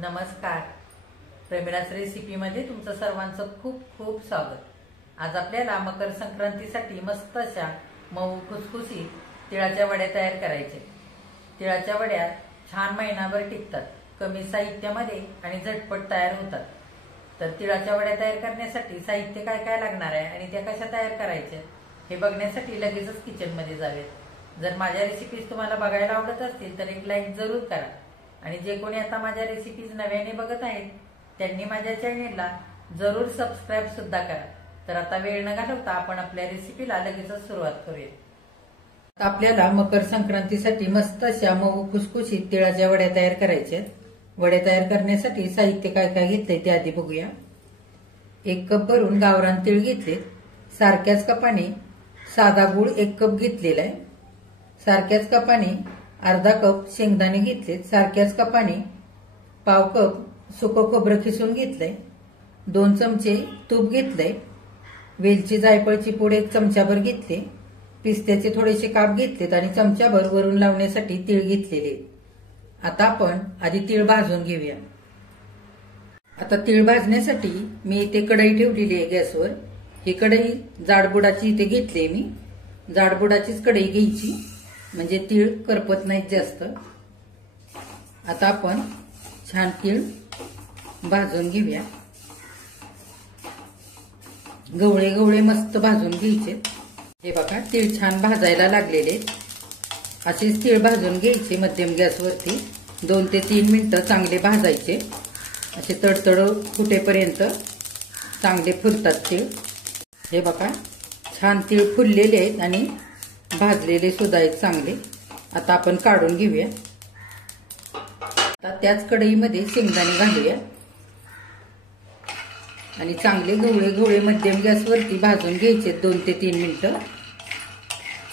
नमस्कार. प्रेमिलास रेसिपीमध्ये तुमचं सर्वांचं खूप खूप स्वागत. आज आपल्याला मकर संक्रांतीसाठी मस्त अशा मऊ खुसखुशीत तिळाच्या वड्या तयार करायचे. तिळाच्या वड्या छान महिनाभर टिकतात, कमी साहित्यामध्ये आणि झटपट तयार होतात. तर तिळाच्या वड्या तयार करण्यासाठी साहित्य काय काय लागणार आहे आणि त्या कशा तयार करायच्या हे बघण्यासाठी लगेचच किचनमध्ये जाऊयात. जर माझ्या रेसिपीज तुम्हाला बघायला आवडत असतील तर एक लाईक जरूर करा आणि जे कोणी आता माझ्या रेसिपीज नव्याने बघत आहेत त्यांनी माझ्या चॅनेलला जरूर सबस्क्राईब सुद्धा करा. तर आता वेळ न घालवता आपण आपल्या रेसिपीला लगेचच सुरुवात करूया. आपल्याला मकर संक्रांतीसाठी मस्त अशा मऊ खुसखुशीत तिळाच्या वड्या तयार करायच्या. वड्या तयार करण्यासाठी साहित्य काय काय घेतले ते आधी बघूया. 1 कप भरून गावरान तीळ घेतले. सारख्याच कपाने साधा गूळ 1 कप घेतलेला आहे. सारख्याच कपाने अर्धा कप शेंगदाणे घेतले. सारख्याच कपाने पाव कप सुकं खोबरं खिसून घेतलंय. 2 चमचे तूप घेतलंय. वेलची जायफळची पूड 1 चमचाभर घेतले. पिस्त्याचे थोडेसे काप घेतलेत आणि चमचाभर वरून लावण्यासाठी तीळ घेतलेले. आता आपण आधी तीळ भाजून घेऊया. आता तीळ भाजण्यासाठी मी इथे कढई ठेवलेली आहे गॅसवर. ही कढई जाडबुडाची इथे घेतली मी. जाडबुडाचीच कढई घ्यायची म्हणजे तीळ करपत नाहीत जास्त. आता आपण छान तीळ भाजून घेऊया. गवळे गवळे मस्त भाजून घ्यायचे. हे बघा तीळ छान भाजायला लागलेले. असेच तीळ भाजून घ्यायचे मध्यम गॅसवरती. 2 ते 3 मिनिटं चांगले भाजायचे. असे तडतड फुटेपर्यंत चांगले फुलतात तीळ. हे बघा छान तीळ फुललेले आहेत आणि भाजलेले सुद्धा आहेत चांगले. आता आपण काढून घेऊया. आता त्याच कढईमध्ये शेंगदाणे घालूया आणि चांगले गवळे गवळे मध्यम गॅसवरती भाजून घ्यायचे 2 ते 3 मिनिटं.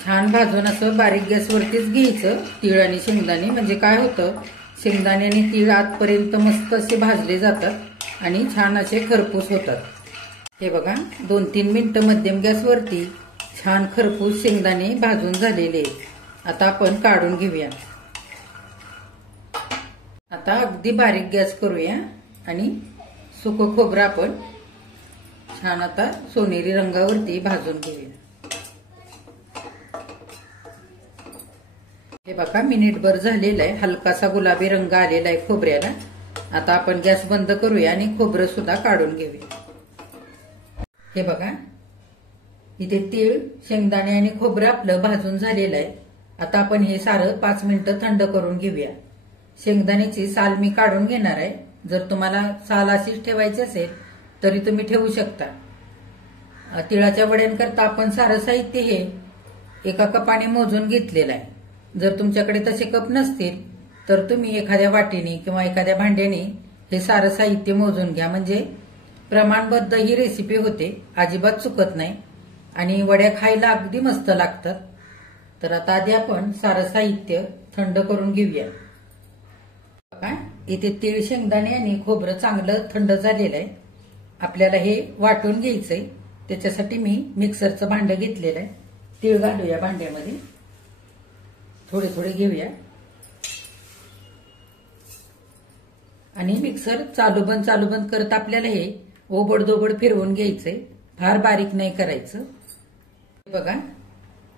छान भाजून असं बारीक गॅसवरतीच घ्यायचं तीळ आणि शेंगदाणे. म्हणजे काय होतं, शेंगदाणे आणि तीळ आतपर्यंत मस्त असे भाजले जातात आणि छान असे खरपूस होतात. हे बघा 2-3 मिनिटं मध्यम गॅसवरती छान खरपूस शेंगदाणे भाजून झालेले. आता आपण काढून घेऊया. आता अगदी बारीक गॅस करूया आणि सुकं खोबरं आपण छान आता सोनेरी रंगावरती भाजून घेऊया. हे बघा मिनिटभर झालेलं आहे. हलकासा गुलाबी रंग आलेला आहे खोबऱ्याला. आता आपण गॅस बंद करूया आणि खोबरं सुद्धा काढून घेऊया. हे बघा इथे तीळ शेंगदाणे आणि खोबरं आपलं भाजून झालेलं आहे. आता आपण हे सारं 5 मिनिटं थंड करून घेऊया. शेंगदाण्याची साल मी काढून घेणार आहे. जर तुम्हाला साल अशीच ठेवायची असेल तरी तुम्ही ठेवू शकता. तिळाच्या वड्यांकरता आपण सारं साहित्य हे 1 कपाने मोजून घेतलेलं आहे. जर तुमच्याकडे तसे कप नसतील तर तुम्ही एखाद्या वाटीने किंवा एखाद्या भांड्याने हे सारं साहित्य मोजून घ्या. म्हणजे प्रमाणबद्ध ही रेसिपी होते, अजिबात चुकत नाही आणि वड्या खायला अगदी मस्त लागतात. तर आता आधी आपण सारं साहित्य थंड करून घेऊया. इथे तीळ शेंगदाणे आणि खोबरं चांगलं थंड झालेलं आहे. आपल्याला हे वाटून घ्यायचंय. त्याच्यासाठी मी मिक्सरचं भांडं घेतलेलं आहे. तीळ घालूया भांड्यामध्ये. थोडे थोडे घेऊया आणि मिक्सर चालू बंद करत आपल्याला हे ओबडधोबड फिरवून घ्यायचंय. फार बारीक नाही करायचं. बघा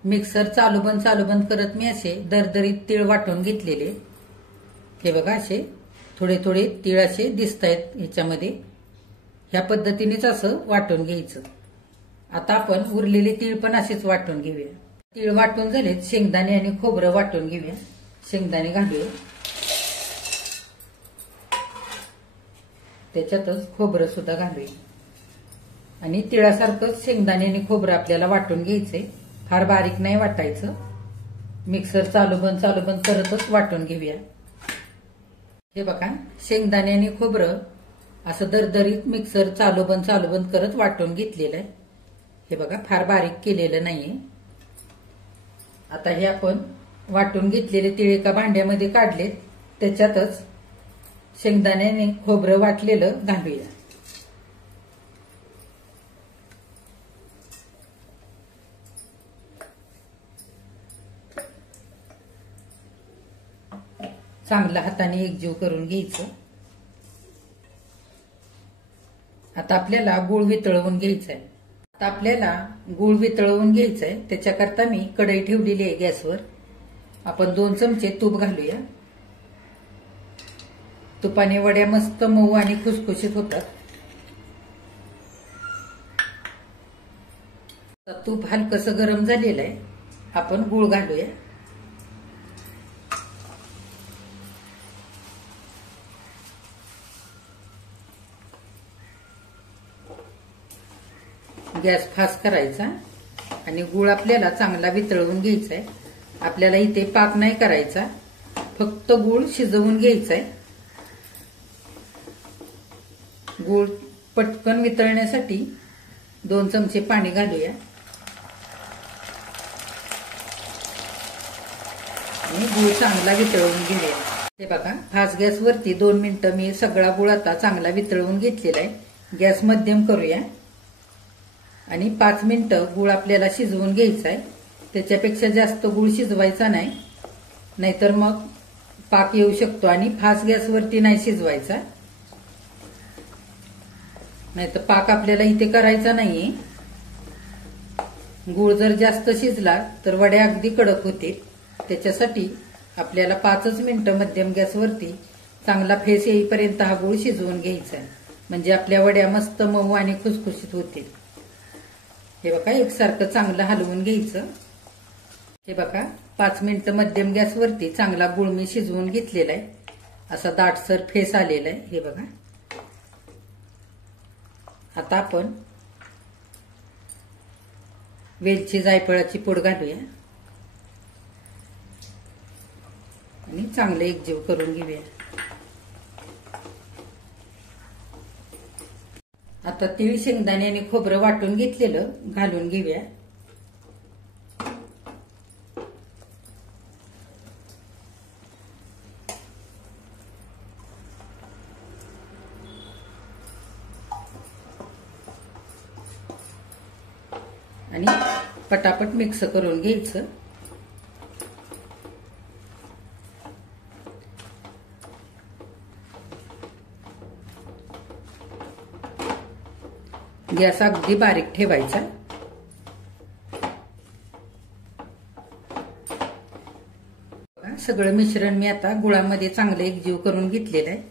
मिक्सर चालू बंद करत मी असे दरदरीत तीळ वाटून घेतलेले. हे बघा असे थोडे थोडे तीळ असे दिसत आहेत ह्याच्यामध्ये. ह्या पद्धतीनेच असं वाटून घ्यायचं. आता आपण उरलेले तीळ पण असेच वाटून घेऊया. तीळ वाटून झालेत. शेंगदाणे आणि खोबरं वाटून घेऊया. शेंगदाणे घालूया. त्याच्यातच खोबरं सुद्धा घालूया आणि तिळासारखंच शेंगदाणे आणि खोबरं आपल्याला वाटून घ्यायचंय. फार बारीक नाही वाटायचं. मिक्सर चालू बंद करतच वाटून घेऊया. हे बघा शेंगदाणे आणि खोबरं असं दरदरीत मिक्सर चालू बंद करत वाटून घेतलेलं आहे. हे बघा फार बारीक केलेलं नाहीये. आता हे आपण वाटून घेतलेले तीळ एका भांड्यामध्ये काढलेत. त्याच्यातच शेंगदाण्याने खोबरं वाटलेलं घालूया. चांगलं हाताने एकजीव करून घ्यायचं. आता आपल्याला गूळ वितळवून घ्यायचा आहे. त्याच्याकरता मी कढई ठेवलेली आहे गॅसवर. आपण 2 चमचे तूप घालूया. तुपाने वड्या मस्त मऊ आणि खुसखुशीत होतात. तूप हलकसं गरम झालेलं आहे. आपण गूळ घालूया. गॅस फास्ट करायचा आणि गूळ आपल्याला चांगला वितळवून घ्यायचा आहे. आपल्याला इथे पाक नाही करायचा, फक्त गूळ शिजवून घ्यायचा आहे. गूळ पटकन वितळण्यासाठी 2 चमचे पाणी घालूया आणि गूळ चांगला वितळवून घेऊया. हे बघा, फास्ट गॅसवरती 2 मिनिटं मी सगळा गूळ आता चांगला वितळवून घेतलेला आहे. गॅस मध्यम करूया आणि 5 मिनिटं गूळ आपल्याला शिजवून घ्यायचा आहे. त्याच्यापेक्षा जास्त गूळ शिजवायचा नाही, नाहीतर मग पाक येऊ शकतो आणि फास्ट गॅसवरती नाही शिजवायचा. नाहीतर पाक आपल्याला इथे करायचा नाहीये. गूळ जर जास्त शिजला तर वड्या अगदी कडक होतील. त्याच्यासाठी आपल्याला 5 मिनिटं मध्यम गॅसवरती चांगला फेस येईपर्यंत हा गूळ शिजवून घ्यायचा आहे. म्हणजे आपल्या वड्या मस्त मऊ आणि खुसखुशीत होतील. हे बघा, एकसारखं चांगलं हलवून घ्यायचं. हे बघा, 5 मिनिटं मध्यम गॅसवरती चांगला गूळ मी शिजवून घेतलेला आहे. असा दाटसर फेस आलेला आहे. हे बघा, आता आपण वेलची जायफळाची पूड घालूया आणि चांगलं एकजीव करून घेऊया. आता तीळ, शेंगदाणे आणि खोबरं वाटून घेतलेलं घालून घेऊया. आणि पटापट मिक्स करून घ्यायचं. गॅस अगदी बारीक ठेवायचा. सगळं मिश्रण मी आता गुळामध्ये चांगलं एकजीव करून घेतलेलं आहे.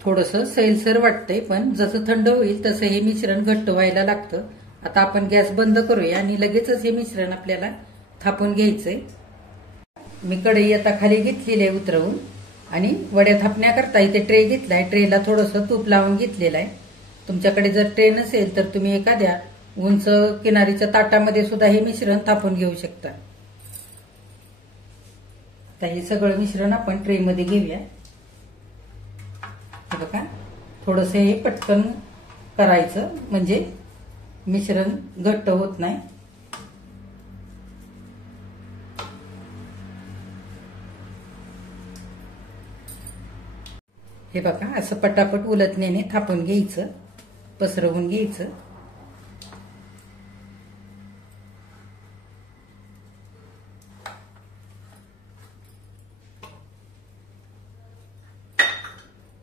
थोडंसं सैलसर वाटतंय, पण जसं थंड होईल तसं हे मिश्रण घट्ट व्हायला लागतं. आता आपण गॅस बंद करूया आणि लगेचच हे मिश्रण आपल्याला थापून घ्यायचंय. मी कढई आता खाली घेतलेली आहे उतरवून आणि वड्या थापण्याकरता इथे ट्रे घेतलाय. ट्रेला थोडंसं तूप लावून घेतलेलं आहे. तुमच्याकडे जर ट्रे नसेल तर तुम्ही एखाद्या उंच किनारीच्या ताटामध्ये सुद्धा हे मिश्रण थापून घेऊ शकता. तर हे सगळं मिश्रण आपण ट्रेमध्ये घेऊया. बघा, थोडंसं हे पटकन करायचं म्हणजे मिश्रण घट्ट होत नाही. हे बघा, असं पटापट उलटण्याने थापून घ्यायचं, पसरवून घ्यायचं.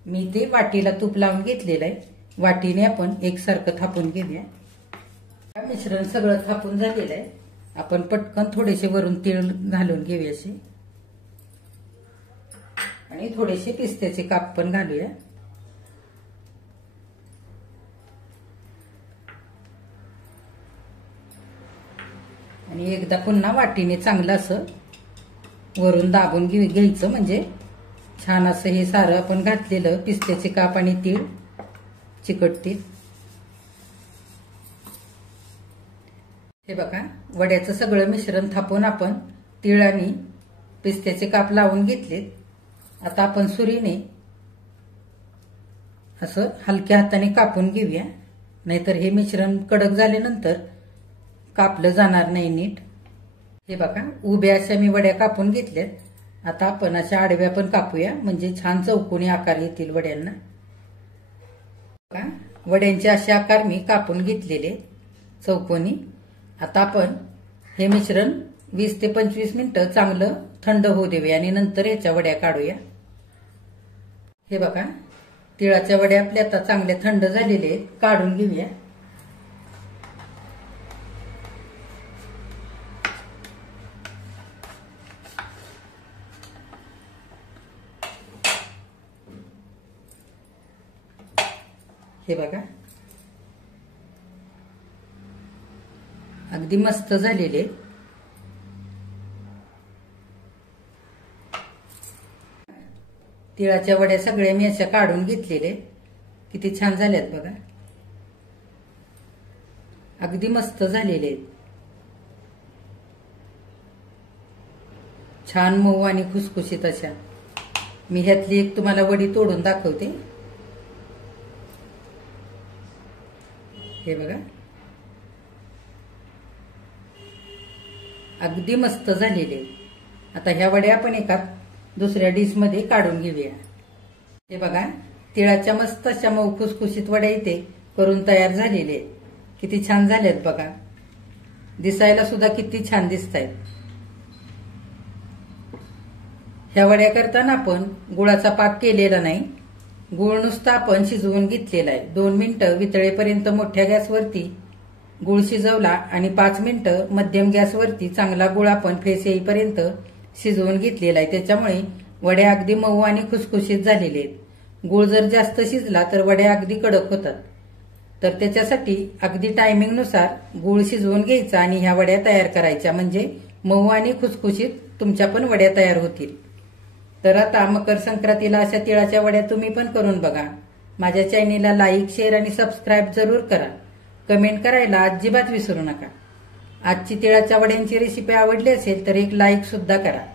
मी ते वाटीला तूप लावून घेतलेलं आहे. वाटीने आपण एकसारखं थापून घेऊया. मिश्रण सगळं थापून झालेलं आहे. आपण पटकन थोडेसे वरून तीळ घालून घेऊया असे आणि थोडेसे पिस्त्याचे काप पण घालूया. आणि एकदा पुन्हा वाटीने चांगलं असं वरून दाबून घ्यायचं म्हणजे छान असं हे सारं आपण घातलेलं पिस्त्याचे काप आणि तीळ चिकटतील. हे बघा, वड्याचं सगळं मिश्रण थापून आपण तीळ आणि पिस्त्याचे काप लावून घेतलेत. आता आपण सुरीने असं हलक्या हाताने कापून घेऊया, नाहीतर हे मिश्रण कडक झाल्यानंतर कापलं जाणार नाही नीट. हे बघा, उभ्या अशा मी वड्या कापून घेतल्यात. आता आपण अशा आडव्या पण कापूया म्हणजे छान चौकोनी आकार येतील वड्यांना. वड्यांचे असे आकार मी कापून घेतलेले चौकोनी. आता आपण हे मिश्रण 20 ते 25 मिनिटं चांगलं थंड होऊ देऊया आणि नंतर याच्या वड्या काढूया. हे बघा, तिळाच्या वड्या आपल्या आता चांगल्या थंड झालेले आहेत, काढून घेऊया. हे बघा अगदी मस्त झालेले. तिळाच्या वड्या सगळ्या मी अशा काढून घेतलेले. किती छान झाल्यात बघा, अगदी मस्त झालेले आहेत. छान मऊ आणि खुसखुशीत अशा. मी ह्यातली एक तुम्हाला वडी तोडून दाखवते. हे बघा अगदी मस्त झालेले. आता ह्या वड्या आपण एका दुसऱ्या डिश मध्ये काढून घेऊया. हे बघा तिळाच्या मस्त अशा मऊ खुसखुशीत वड्या इथे करून तयार झालेले. किती छान झाल्यात बघा, दिसायला सुद्धा किती छान दिसत आहेत. ह्या वड्या करताना आपण गुळाचा पाक केलेला नाही. गुळ नुसता आपण शिजवून घेतलेला आहे. 2 मिनिटं वितळेपर्यंत मोठ्या गॅसवरती गुळ शिजवला आणि 5 मिनिटं मध्यम गॅसवरती चांगला गुळ आपण फेस येईपर्यंत शिजवून घेतलेला आहे. त्याच्यामुळे वड्या अगदी मऊ आणि खुसखुशीत झालेले आहेत. गुळ जर जास्त शिजला तर वड्या अगदी कडक होतात. तर त्याच्यासाठी अगदी टायमिंगनुसार गुळ शिजवून घ्यायचा आणि ह्या वड्या तयार करायच्या, म्हणजे मऊ आणि खुसखुशीत तुमच्या पण वड्या तयार होतील. तर आता मकर संक्रांतीला अशा तिळाच्या वड्या तुम्ही पण करून बघा. माझ्या चॅनेलला लाईक, शेअर आणि सबस्क्राईब जरूर करा. कमेंट करायला अजिबात विसरू नका. आजची तिळाच्या वड्यांची रेसिपी आवडली असेल तर एक लाईक सुद्धा करा.